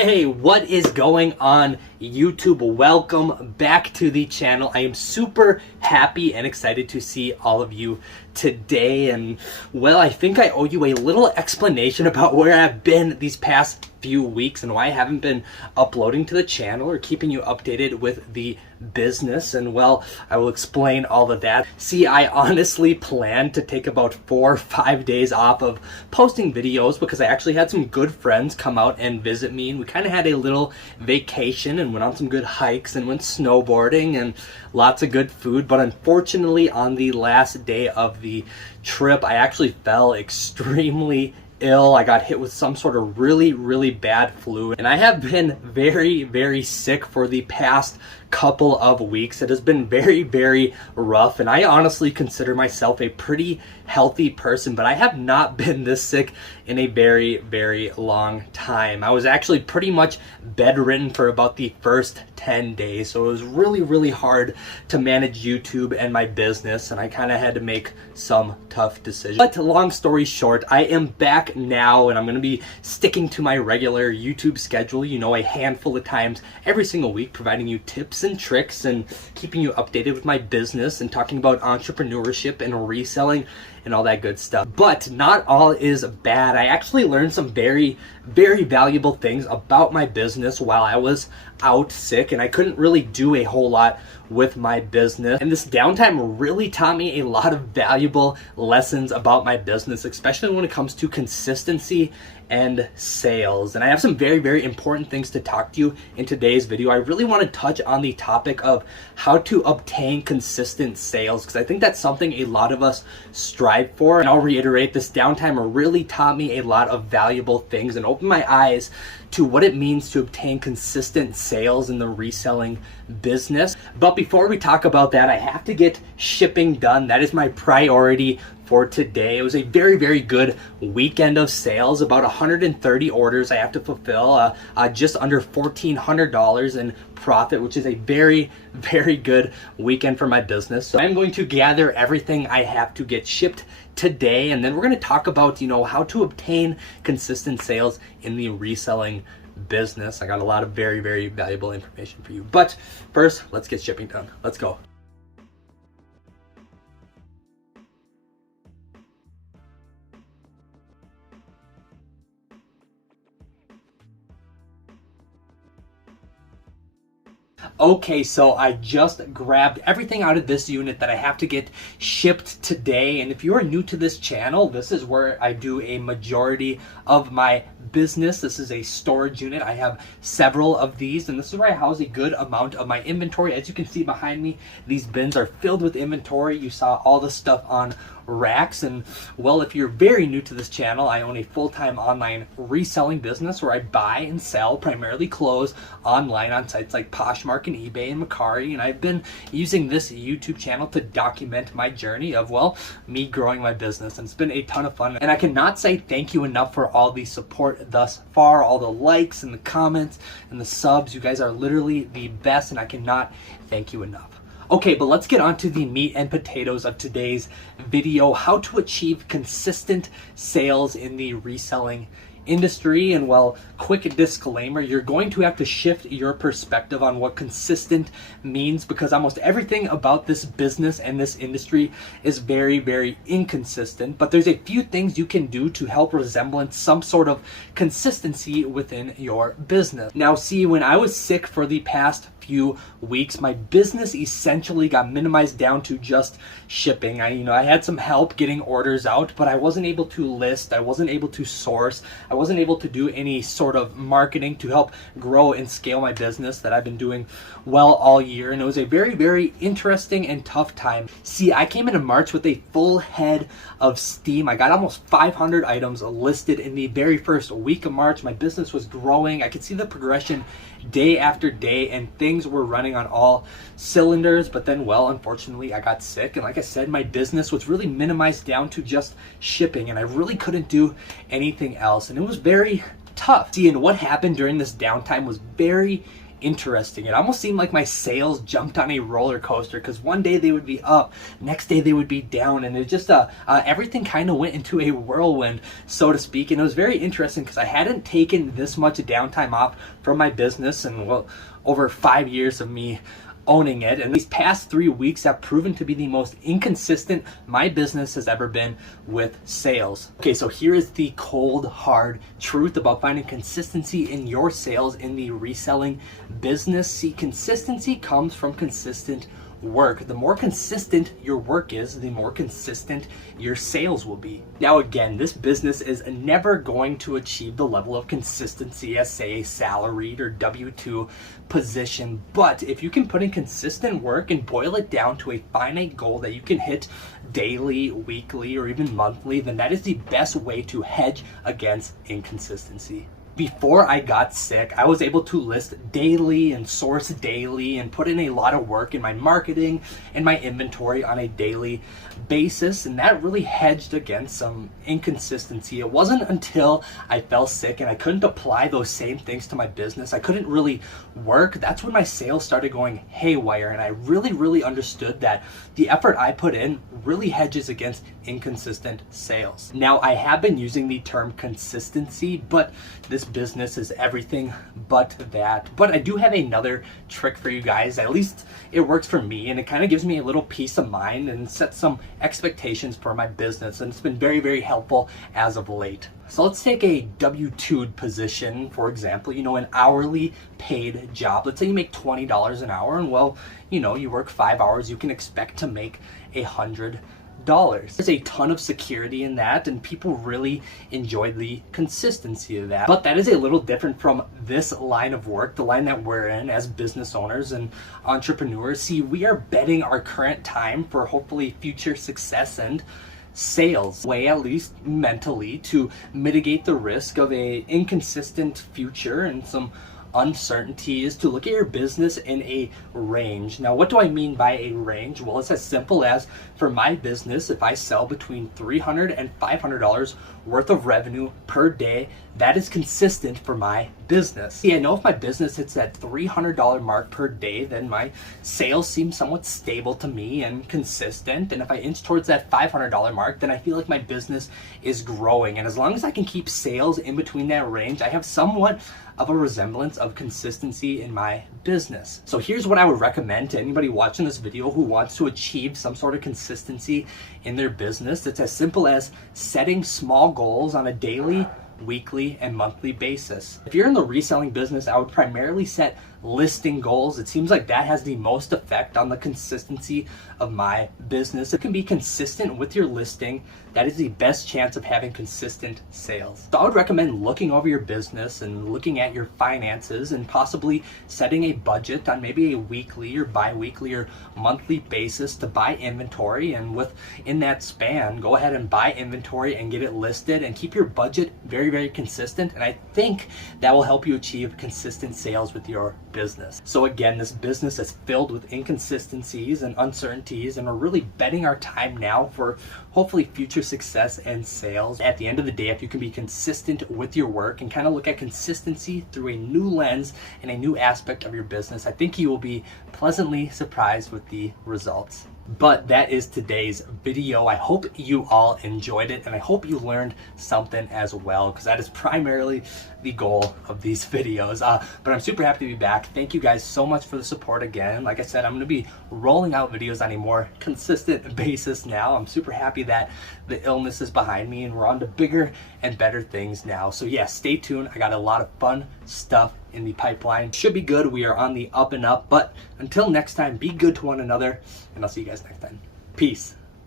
Hey, what is going on YouTube? Welcome back to the channel. I am super happy and excited to see all of you today. And well, I think I owe you a little explanation about where I've been these past few weeks and why I haven't been uploading to the channel or keeping you updated with the business. And well, I will explain all of that. See, I honestly planned to take about 4 or 5 days off of posting videos because I actually had some good friends come out and visit me, and we kind of had a little vacation and went on some good hikes and went snowboarding and lots of good food. But unfortunately, on the last day of the trip, I actually fell extremely ill. I got hit with some sort of really bad flu, and I have been very sick for the past couple of weeks. It has been very rough, and I honestly consider myself a pretty healthy person, but I have not been this sick in a very long time. I was actually pretty much bedridden for about the first 10 days, so it was really hard to manage YouTube and my business, and I kind of had to make some tough decisions. But long story short, I am back now, and I'm going to be sticking to my regular YouTube schedule, you know, a handful of times every single week, providing you tips and tricks and keeping you updated with my business and talking about entrepreneurship and reselling and all that good stuff. But not all is bad. I actually learned some very valuable things about my business while I was out sick, and I couldn't really do a whole lot with my business. And this downtime really taught me a lot of valuable lessons about my business, especially when it comes to consistency and sales. And I have some very important things to talk to you in today's video. I really want to touch on the topic of how to obtain consistent sales, because I think that's something a lot of us strive for. And I'll reiterate, this downtime really taught me a lot of valuable things and opened my eyes to what it means to obtain consistent sales in the reselling business. But before we talk about that, I have to get shipping done. That is my priority for today. It was a very good weekend of sales, about 130 orders I have to fulfill, just under $1,400 in profit, which is a very good weekend for my business. So I'm going to gather everything I have to get shipped today, and then we're going to talk about, you know, how to obtain consistent sales in the reselling business. I got a lot of very valuable information for you. But first, let's get shipping done. Let's go. Okay, so I just grabbed everything out of this unit that I have to get shipped today. And if you are new to this channel, this is where I do a majority of my business. This is a storage unit. I have several of these, and this is where I house a good amount of my inventory. As you can see behind me, these bins are filled with inventory. You saw all the stuff on racks. And well, if you're very new to this channel, I own a full-time online reselling business where I buy and sell primarily clothes online on sites like Poshmark and eBay and Meacari. And I've been using this YouTube channel to document my journey of, well, me growing my business, and it's been a ton of fun. And I cannot say thank you enough for all the support thus far, all the likes and the comments and the subs. You guys are literally the best, and I cannot thank you enough. Okay, but let's get on to the meat and potatoes of today's video, how to achieve consistent sales in the reselling industry. And well, quick disclaimer, you're going to have to shift your perspective on what consistent means, because almost everything about this business and this industry is very inconsistent. But there's a few things you can do to help resemblance some sort of consistency within your business. Now, see, when I was sick for the past few weeks, my business essentially got minimized down to just shipping. I had some help getting orders out, but I wasn't able to list, I wasn't able to source, I wasn't able to do any sort of marketing to help grow and scale my business that I've been doing well all year. And it was a very interesting and tough time. See, I came into March with a full head of steam. I got almost 500 items listed in the very first week of March. My business was growing. I could see the progression day after day, and things were running on all cylinders. But then, well, unfortunately, I got sick, and like I said, my business was really minimized down to just shipping, and I really couldn't do anything else, and it was very tough. See, and what happened during this downtime was very interesting. It almost seemed like my sales jumped on a roller coaster, because one day they would be up, next day they would be down, and it just everything kind of went into a whirlwind, so to speak. And it was very interesting because I hadn't taken this much downtime off from my business in, well, over 5 years of me owning it, and these past 3 weeks have proven to be the most inconsistent my business has ever been with sales. Okay, so here is the cold hard truth about finding consistency in your sales in the reselling business. See, consistency comes from consistent work. The more consistent your work is, the more consistent your sales will be. Now again, this business is never going to achieve the level of consistency as, say, a salaried or W-2 position, but if you can put in consistent work and boil it down to a finite goal that you can hit daily, weekly, or even monthly, then that is the best way to hedge against inconsistency. Before I got sick, I was able to list daily and source daily and put in a lot of work in my marketing and my inventory on a daily basis, and that really hedged against some inconsistency. It wasn't until I fell sick and I couldn't apply those same things to my business, I couldn't really work, that's when my sales started going haywire, and I really understood that the effort I put in really hedges against inconsistent sales. Now, I have been using the term consistency, but this business is everything but that. But I do have another trick for you guys. At least it works for me, and it kind of gives me a little peace of mind and sets some expectations for my business, and it's been very helpful as of late. So let's take a W-2 position, for example, an hourly paid job. Let's say you make $20 an hour, and well, you work 5 hours, you can expect to make $100. There's a ton of security in that, and people really enjoy the consistency of that. But that is a little different from this line of work, the line that we're in as business owners and entrepreneurs. See, we are betting our current time for hopefully future success and sales, way at least mentally, to mitigate the risk of a inconsistent future and some uncertainty, is to look at your business in a range. Now, what do I mean by a range? Well, it's as simple as, for my business, if I sell between $300 and $500 worth of revenue per day, that is consistent for my business. See, I know if my business hits that $300 mark per day, then my sales seem somewhat stable to me and consistent. And if I inch towards that $500 mark, then I feel like my business is growing. And as long as I can keep sales in between that range, I have somewhat of a resemblance of consistency in my business. So here's what I would recommend to anybody watching this video who wants to achieve some sort of consistency in their business. It's as simple as setting small goals on a daily, weekly, and monthly basis. If you're in the reselling business, I would primarily set listing goals. It seems like that has the most effect on the consistency of my business. It can be consistent with your listing. That is the best chance of having consistent sales. So I would recommend looking over your business and looking at your finances and possibly setting a budget on maybe a weekly or bi-weekly or monthly basis to buy inventory, and within that span, go ahead and buy inventory and get it listed and keep your budget very consistent. And I think that will help you achieve consistent sales with your business. So again, this business is filled with inconsistencies and uncertainties, and we're really betting our time now for hopefully future success and sales. At the end of the day, if you can be consistent with your work and kind of look at consistency through a new lens and a new aspect of your business, I think you will be pleasantly surprised with the results. But that is today's video. I hope you all enjoyed it, and I hope you learned something as well, because that is primarily the goal of these videos. But I'm super happy to be back. Thank you guys so much for the support again. Like I said, I'm going to be rolling out videos on a more consistent basis now. I'm super happy that the illness is behind me and we're on to bigger and better things now. So yeah, stay tuned. I got a lot of fun stuff in the pipeline. Should be good. We are on the up and up. But until next time, be good to one another, and I'll see you guys next time. Peace.